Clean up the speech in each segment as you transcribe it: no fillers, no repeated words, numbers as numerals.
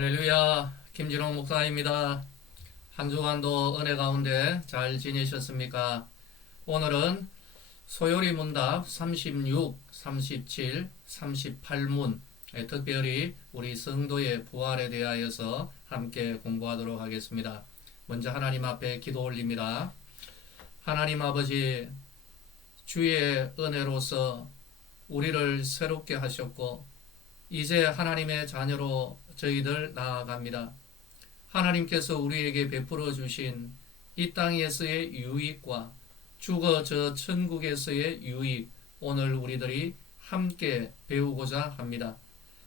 할렐루야, 김진홍 목사입니다. 한 주간도 은혜 가운데 잘 지내셨습니까? 오늘은 소요리 문답 36, 37, 38문, 특별히 우리 성도의 부활에 대하여서 함께 공부하도록 하겠습니다. 먼저 하나님 앞에 기도 올립니다. 하나님 아버지, 주의 은혜로서 우리를 새롭게 하셨고 이제 하나님의 자녀로 저희들 나아갑니다. 하나님께서 우리에게 베풀어 주신 이 땅에서의 유익과 죽어 저 천국에서의 유익, 오늘 우리들이 함께 배우고자 합니다.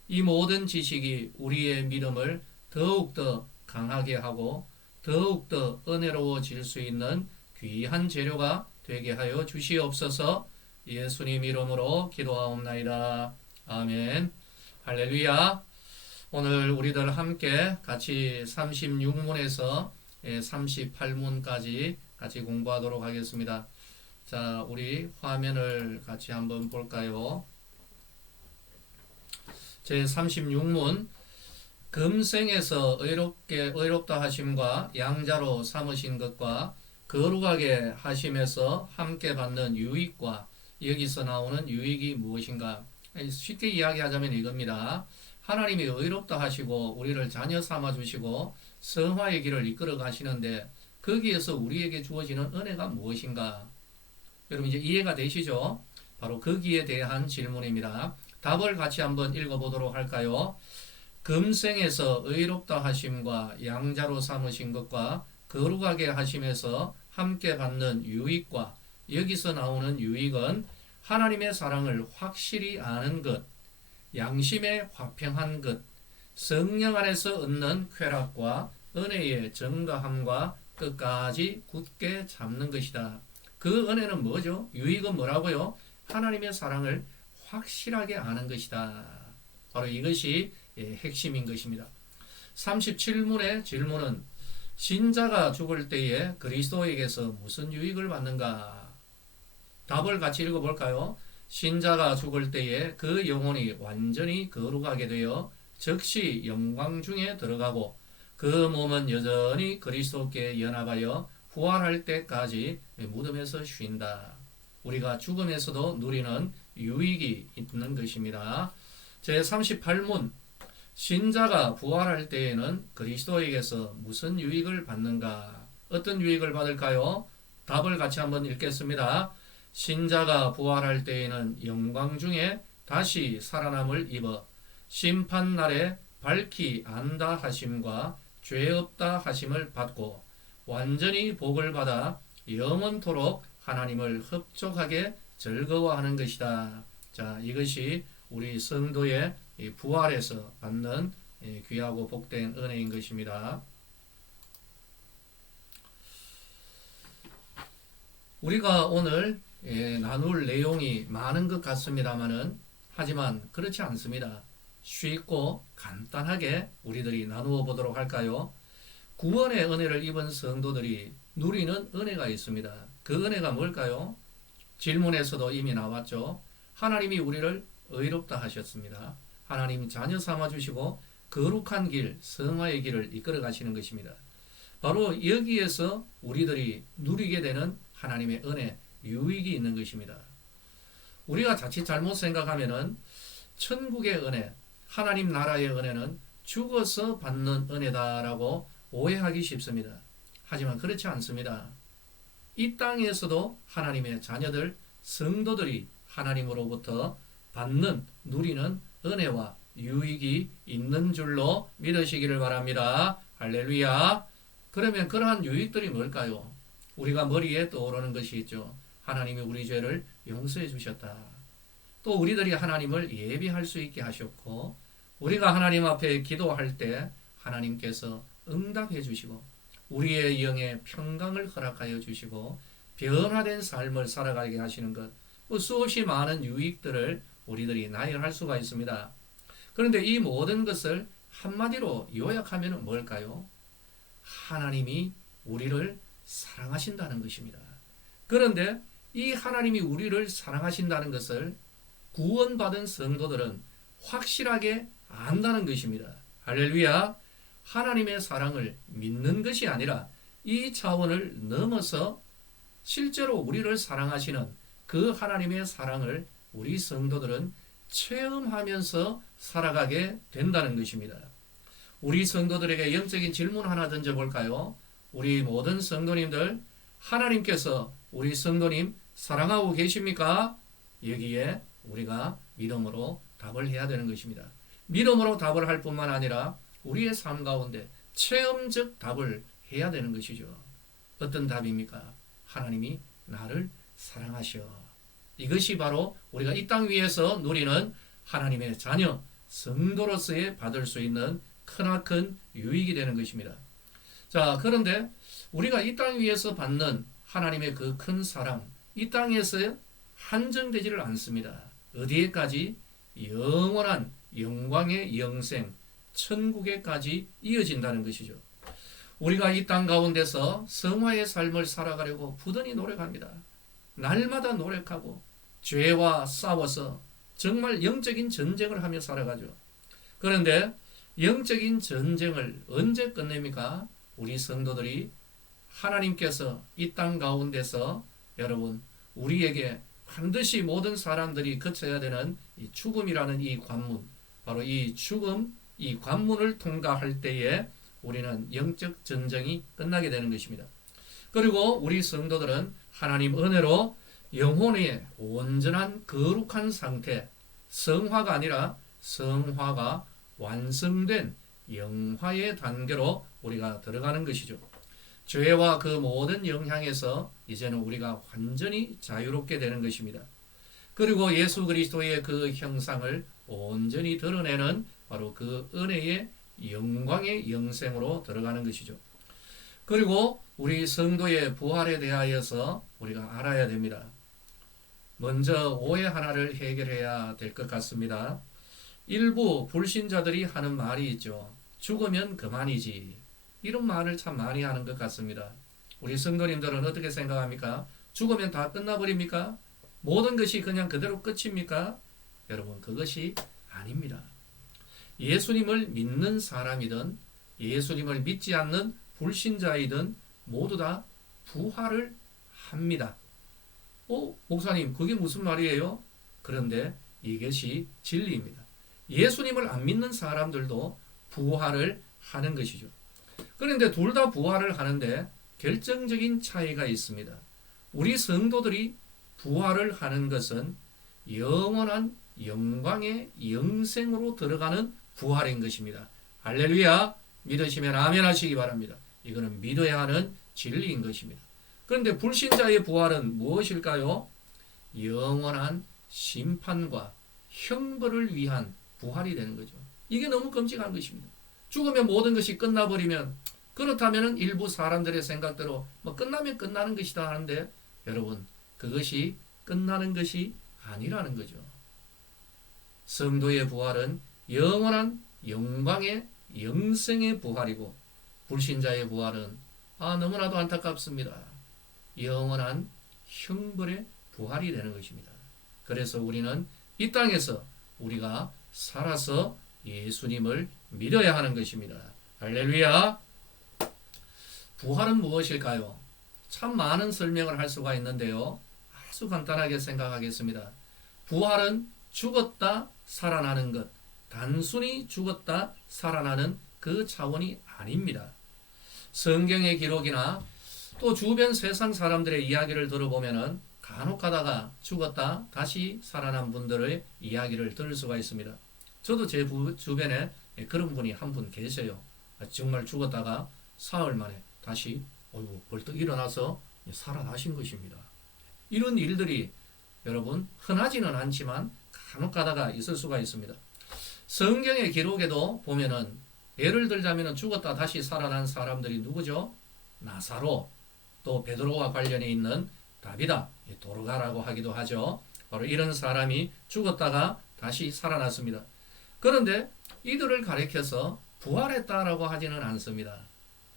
이 모든 지식이 우리의 믿음을 더욱더 강하게 하고 더욱더 은혜로워질 수 있는 귀한 재료가 되게 하여 주시옵소서. 예수님 이름으로 기도하옵나이다. 아멘. 할렐루야. 오늘 우리들 함께 같이 36문에서 38문까지 같이 공부하도록 하겠습니다. 자, 우리 화면을 같이 한번 볼까요? 제 36문, 금생에서 의롭다 하심과 양자로 삼으신 것과 거룩하게 하심에서 함께 받는 유익과 여기서 나오는 유익이 무엇인가? 쉽게 이야기하자면 이겁니다. 하나님이 의롭다 하시고 우리를 자녀 삼아 주시고 성화의 길을 이끌어 가시는데 거기에서 우리에게 주어지는 은혜가 무엇인가? 여러분 이제 이해가 되시죠? 바로 거기에 대한 질문입니다. 답을 같이 한번 읽어보도록 할까요? 금생에서 의롭다 하심과 양자로 삼으신 것과 거룩하게 하심에서 함께 받는 유익과 여기서 나오는 유익은 하나님의 사랑을 확실히 아는 것, 양심에 화평한 것, 성령 안에서 얻는 쾌락과 은혜의 증가함과 끝까지 굳게 잡는 것이다. 그 은혜는 뭐죠? 유익은 뭐라고요? 하나님의 사랑을 확실하게 아는 것이다. 바로 이것이 핵심인 것입니다. 37문의 질문은 신자가 죽을 때에 그리스도에게서 무슨 유익을 받는가? 답을 같이 읽어볼까요? 신자가 죽을 때에 그 영혼이 완전히 거룩하게 되어 즉시 영광 중에 들어가고 그 몸은 여전히 그리스도께 연합하여 부활할 때까지 무덤에서 쉰다. 우리가 죽음에서도 누리는 유익이 있는 것입니다. 제38문, 신자가 부활할 때에는 그리스도에게서 무슨 유익을 받는가? 어떤 유익을 받을까요? 답을 같이 한번 읽겠습니다. 신자가 부활할 때에는 영광 중에 다시 살아남을 입어 심판날에 밝히 안다 하심과 죄 없다 하심을 받고 완전히 복을 받아 영원토록 하나님을 흡족하게 즐거워하는 것이다. 자, 이것이 우리 성도의 부활에서 받는 귀하고 복된 은혜인 것입니다. 우리가 오늘 나눌 내용이 많은 것 같습니다만은 하지만 그렇지 않습니다. 쉽고 간단하게 우리들이 나누어 보도록 할까요? 구원의 은혜를 입은 성도들이 누리는 은혜가 있습니다. 그 은혜가 뭘까요? 질문에서도 이미 나왔죠. 하나님이 우리를 의롭다 하셨습니다. 하나님 자녀 삼아 주시고 거룩한 길, 성화의 길을 이끌어 가시는 것입니다. 바로 여기에서 우리들이 누리게 되는 하나님의 은혜, 유익이 있는 것입니다. 우리가 자칫 잘못 생각하면은 천국의 은혜, 하나님 나라의 은혜는 죽어서 받는 은혜다라고 오해하기 쉽습니다. 하지만 그렇지 않습니다. 이 땅에서도 하나님의 자녀들, 성도들이 하나님으로부터 받는, 누리는 은혜와 유익이 있는 줄로 믿으시기를 바랍니다. 할렐루야. 그러면 그러한 유익들이 뭘까요? 우리가 머리에 떠오르는 것이 있죠. 하나님이 우리 죄를 용서해 주셨다. 또 우리들이 하나님을 예비할 수 있게 하셨고 우리가 하나님 앞에 기도할 때 하나님께서 응답해 주시고 우리의 영에 평강을 허락하여 주시고 변화된 삶을 살아가게 하시는 것, 수없이 많은 유익들을 우리들이 나열할 수가 있습니다. 그런데 이 모든 것을 한마디로 요약하면 뭘까요? 하나님이 우리를 사랑하신다는 것입니다. 그런데 이 하나님이 우리를 사랑하신다는 것을 구원받은 성도들은 확실하게 안다는 것입니다. 할렐루야. 하나님의 사랑을 믿는 것이 아니라 이 차원을 넘어서 실제로 우리를 사랑하시는 그 하나님의 사랑을 우리 성도들은 체험하면서 살아가게 된다는 것입니다. 우리 성도들에게 영적인 질문 하나 던져볼까요? 우리 모든 성도님들, 하나님께서 우리 성도님 사랑하고 계십니까? 여기에 우리가 믿음으로 답을 해야 되는 것입니다. 믿음으로 답을 할 뿐만 아니라 우리의 삶 가운데 체험적 답을 해야 되는 것이죠. 어떤 답입니까? 하나님이 나를 사랑하셔. 이것이 바로 우리가 이 땅 위에서 누리는 하나님의 자녀, 성도로서의 받을 수 있는 크나큰 유익이 되는 것입니다. 자, 그런데 우리가 이 땅 위에서 받는 하나님의 그 큰 사랑, 이 땅에서 한정되지를 않습니다. 어디에까지? 영원한 영광의 영생, 천국에까지 이어진다는 것이죠. 우리가 이 땅 가운데서 성화의 삶을 살아가려고 부단히 노력합니다. 날마다 노력하고 죄와 싸워서 정말 영적인 전쟁을 하며 살아가죠. 그런데 영적인 전쟁을 언제 끝냅니까? 우리 성도들이 하나님께서 이 땅 가운데서 여러분 우리에게 반드시 모든 사람들이 거쳐야 되는 이 죽음이라는 이 관문, 바로 이 죽음, 이 관문을 통과할 때에 우리는 영적 전쟁이 끝나게 되는 것입니다. 그리고 우리 성도들은 하나님 은혜로 영혼의 온전한 거룩한 상태, 성화가 아니라 성화가 완성된 영화의 단계로 우리가 들어가는 것이죠. 죄와 그 모든 영향에서 이제는 우리가 완전히 자유롭게 되는 것입니다. 그리고 예수 그리스도의 그 형상을 온전히 드러내는 바로 그 은혜의 영광의 영생으로 들어가는 것이죠. 그리고 우리 성도의 부활에 대하여서 우리가 알아야 됩니다. 먼저 오해 하나를 해결해야 될 것 같습니다. 일부 불신자들이 하는 말이 있죠. 죽으면 그만이지. 이런 말을 참 많이 하는 것 같습니다. 우리 성도님들은 어떻게 생각합니까? 죽으면 다 끝나버립니까? 모든 것이 그냥 그대로 끝입니까? 여러분, 그것이 아닙니다. 예수님을 믿는 사람이든 예수님을 믿지 않는 불신자이든 모두 다 부활을 합니다. 목사님, 그게 무슨 말이에요? 그런데 이것이 진리입니다. 예수님을 안 믿는 사람들도 부활을 하는 것이죠. 그런데 둘 다 부활을 하는데 결정적인 차이가 있습니다. 우리 성도들이 부활을 하는 것은 영원한 영광의 영생으로 들어가는 부활인 것입니다. 할렐루야! 믿으시면 아멘 하시기 바랍니다. 이거는 믿어야 하는 진리인 것입니다. 그런데 불신자의 부활은 무엇일까요? 영원한 심판과 형벌을 위한 부활이 되는 거죠. 이게 너무 끔찍한 것입니다. 죽으면 모든 것이 끝나버리면, 그렇다면 일부 사람들의 생각대로 끝나면 끝나는 것이다 하는데, 여러분, 그것이 끝나는 것이 아니라는 거죠. 성도의 부활은 영원한 영광의 영생의 부활이고, 불신자의 부활은 너무나도 안타깝습니다. 영원한 형벌의 부활이 되는 것입니다. 그래서 우리는 이 땅에서 우리가 살아서 예수님을 믿어야 하는 것입니다. 할렐루야! 부활은 무엇일까요? 참 많은 설명을 할 수가 있는데요. 아주 간단하게 생각하겠습니다. 부활은 죽었다 살아나는 것, 단순히 죽었다 살아나는 그 차원이 아닙니다. 성경의 기록이나 또 주변 세상 사람들의 이야기를 들어보면은 간혹 가다가 죽었다 다시 살아난 분들의 이야기를 들을 수가 있습니다. 저도 제 주변에 그런 분이 한 분 계세요. 정말 죽었다가 사흘 만에 다시 벌떡 일어나서 살아나신 것입니다. 이런 일들이 여러분 흔하지는 않지만 간혹 가다가 있을 수가 있습니다. 성경의 기록에도 보면은 예를 들자면 죽었다 다시 살아난 사람들이 누구죠? 나사로, 또 베드로와 관련이 있는 다비다, 도르가라고 하기도 하죠. 바로 이런 사람이 죽었다가 다시 살아났습니다. 그런데 이들을 가리켜서 부활했다라고 하지는 않습니다.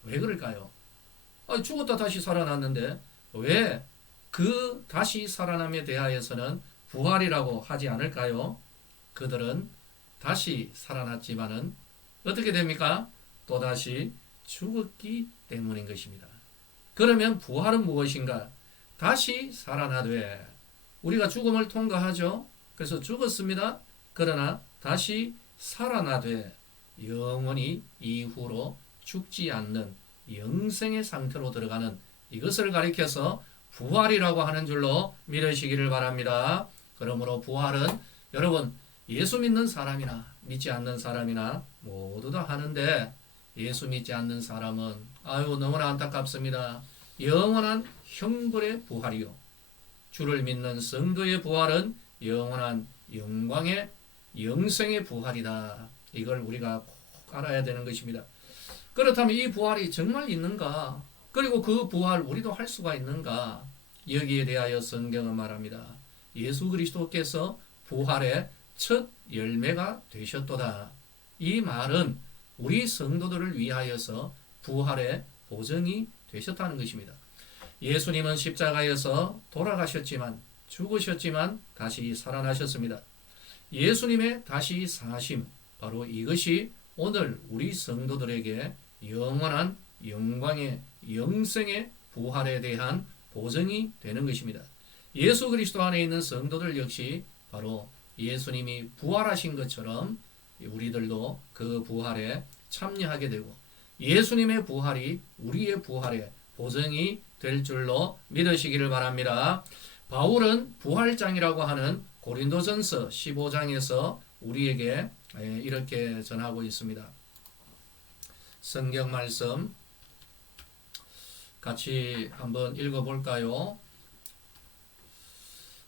왜 그럴까요? 죽었다 다시 살아났는데 왜 그 다시 살아남에 대하여서는 부활이라고 하지 않을까요? 그들은 다시 살아났지만은 어떻게 됩니까? 또다시 죽었기 때문인 것입니다. 그러면 부활은 무엇인가? 다시 살아나되, 우리가 죽음을 통과하죠. 그래서 죽었습니다. 그러나 다시 살아나되 영원히 이후로 죽지 않는 영생의 상태로 들어가는, 이것을 가리켜서 부활이라고 하는 줄로 믿으시기를 바랍니다. 그러므로 부활은 여러분, 예수 믿는 사람이나 믿지 않는 사람이나 모두 다 하는데, 예수 믿지 않는 사람은 너무나 안타깝습니다. 영원한 형벌의 부활이요, 주를 믿는 성도의 부활은 영원한 영광의 영생의 부활이다. 이걸 우리가 꼭 알아야 되는 것입니다. 그렇다면 이 부활이 정말 있는가? 그리고 그 부활 우리도 할 수가 있는가? 여기에 대하여 성경은 말합니다. 예수 그리스도께서 부활의 첫 열매가 되셨도다. 이 말은 우리 성도들을 위하여서 부활의 보증이 되셨다는 것입니다. 예수님은 십자가에서 돌아가셨지만, 죽으셨지만 다시 살아나셨습니다. 예수님의 다시 사심, 바로 이것이 오늘 우리 성도들에게 영원한 영광의 영생의 부활에 대한 보증이 되는 것입니다. 예수 그리스도 안에 있는 성도들 역시 바로 예수님이 부활하신 것처럼 우리들도 그 부활에 참여하게 되고, 예수님의 부활이 우리의 부활의 보증이 될 줄로 믿으시기를 바랍니다. 바울은 부활장이라고 하는 고린도전서 15장에서 우리에게 이렇게 전하고 있습니다. 성경 말씀 같이 한번 읽어볼까요?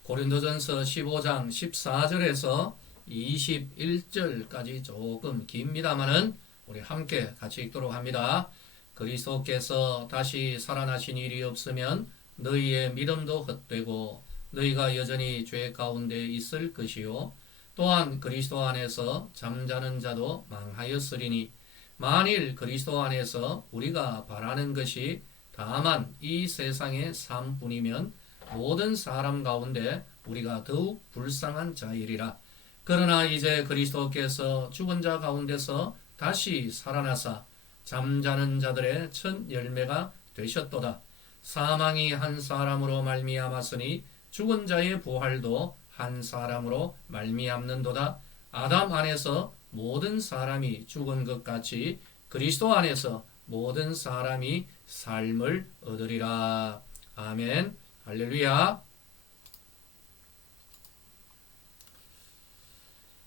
고린도전서 15장 14절에서 21절까지 조금 깁니다마는 우리 함께 같이 읽도록 합니다. 그리스도께서 다시 살아나신 일이 없으면 너희의 믿음도 헛되고 너희가 여전히 죄 가운데 있을 것이요, 또한 그리스도 안에서 잠자는 자도 망하였으리니, 만일 그리스도 안에서 우리가 바라는 것이 다만 이 세상의 삶뿐이면 모든 사람 가운데 우리가 더욱 불쌍한 자이리라. 그러나 이제 그리스도께서 죽은 자 가운데서 다시 살아나사 잠자는 자들의 첫 열매가 되셨도다. 사망이 한 사람으로 말미암았으니 죽은 자의 부활도 한 사람으로 말미암는도다. 아담 안에서 모든 사람이 죽은 것 같이 그리스도 안에서 모든 사람이 삶을 얻으리라. 아멘. 할렐루야.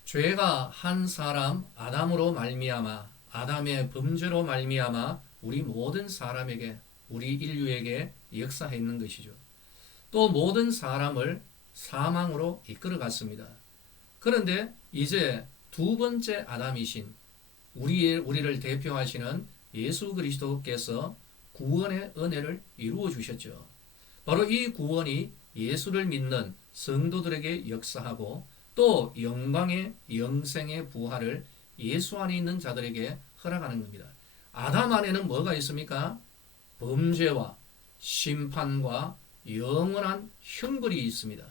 죄가 한 사람 아담으로 말미암아, 아담의 범죄로 말미암아 우리 모든 사람에게, 우리 인류에게 역사했는 것이죠. 또 모든 사람을 사망으로 이끌어 갔습니다. 그런데 이제 두 번째 아담이신 우리를 대표하시는 예수 그리스도께서 구원의 은혜를 이루어 주셨죠. 바로 이 구원이 예수를 믿는 성도들에게 역사하고, 또 영광의 영생의 부활을 예수 안에 있는 자들에게 허락하는 겁니다. 아담 안에는 뭐가 있습니까? 범죄와 심판과 영원한 형벌이 있습니다.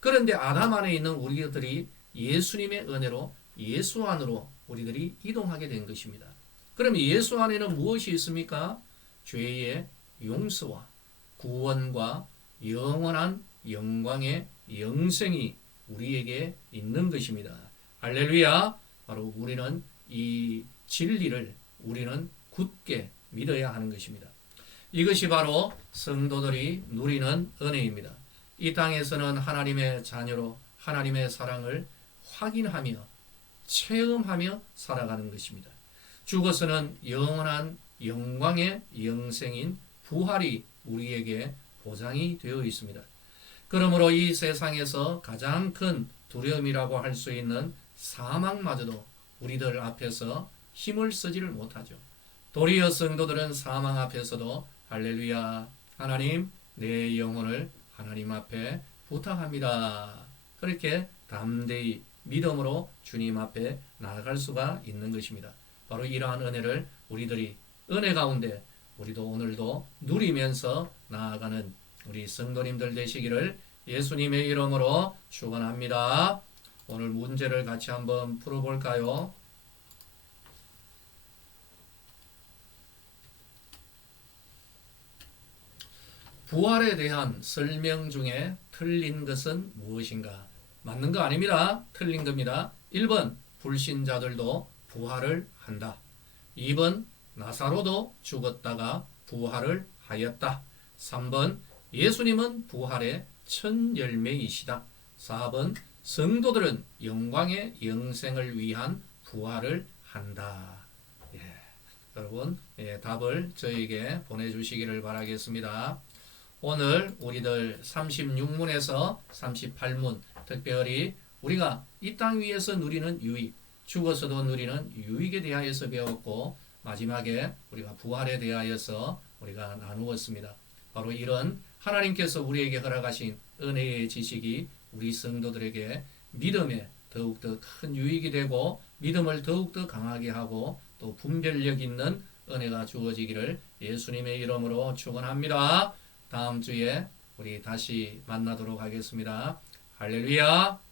그런데 아담 안에 있는 우리들이 예수님의 은혜로 예수 안으로 우리들이 이동하게 된 것입니다. 그럼 예수 안에는 무엇이 있습니까? 죄의 용서와 구원과 영원한 영광의 영생이 우리에게 있는 것입니다. 할렐루야. 바로 우리는 이 진리를 우리는 굳게 믿어야 하는 것입니다. 이것이 바로 성도들이 누리는 은혜입니다. 이 땅에서는 하나님의 자녀로 하나님의 사랑을 확인하며 체험하며 살아가는 것입니다. 죽어서는 영원한 영광의 영생인 부활이 우리에게 보장이 되어 있습니다. 그러므로 이 세상에서 가장 큰 두려움이라고 할 수 있는 사망마저도 우리들 앞에서 힘을 쓰지를 못하죠. 도리어 성도들은 사망 앞에서도 할렐루야, 하나님 내 영혼을 하나님 앞에 부탁합니다. 그렇게 담대히 믿음으로 주님 앞에 나아갈 수가 있는 것입니다. 바로 이러한 은혜를 우리들이 은혜 가운데 우리도 오늘도 누리면서 나아가는 우리 성도님들 되시기를 예수님의 이름으로 축원합니다. 오늘 문제를 같이 한번 풀어볼까요? 부활에 대한 설명 중에 틀린 것은 무엇인가? 맞는 거 아닙니다. 틀린 겁니다. 1번 불신자들도 부활을 한다. 2번 나사로도 죽었다가 부활을 하였다. 3번 예수님은 부활의 첫 열매이시다. 4번 성도들은 영광의 영생을 위한 부활을 한다. 예, 여러분 답을 저에게 보내주시기를 바라겠습니다. 오늘 우리들 36문에서 38문 특별히 우리가 이 땅 위에서 누리는 유익, 죽어서도 누리는 유익에 대하여서 배웠고 마지막에 우리가 부활에 대하여서 우리가 나누었습니다. 바로 이런 하나님께서 우리에게 허락하신 은혜의 지식이 우리 성도들에게 믿음에 더욱더 큰 유익이 되고 믿음을 더욱더 강하게 하고 또 분별력 있는 은혜가 주어지기를 예수님의 이름으로 축원합니다. 다음 주에 우리 다시 만나도록 하겠습니다. 할렐루야.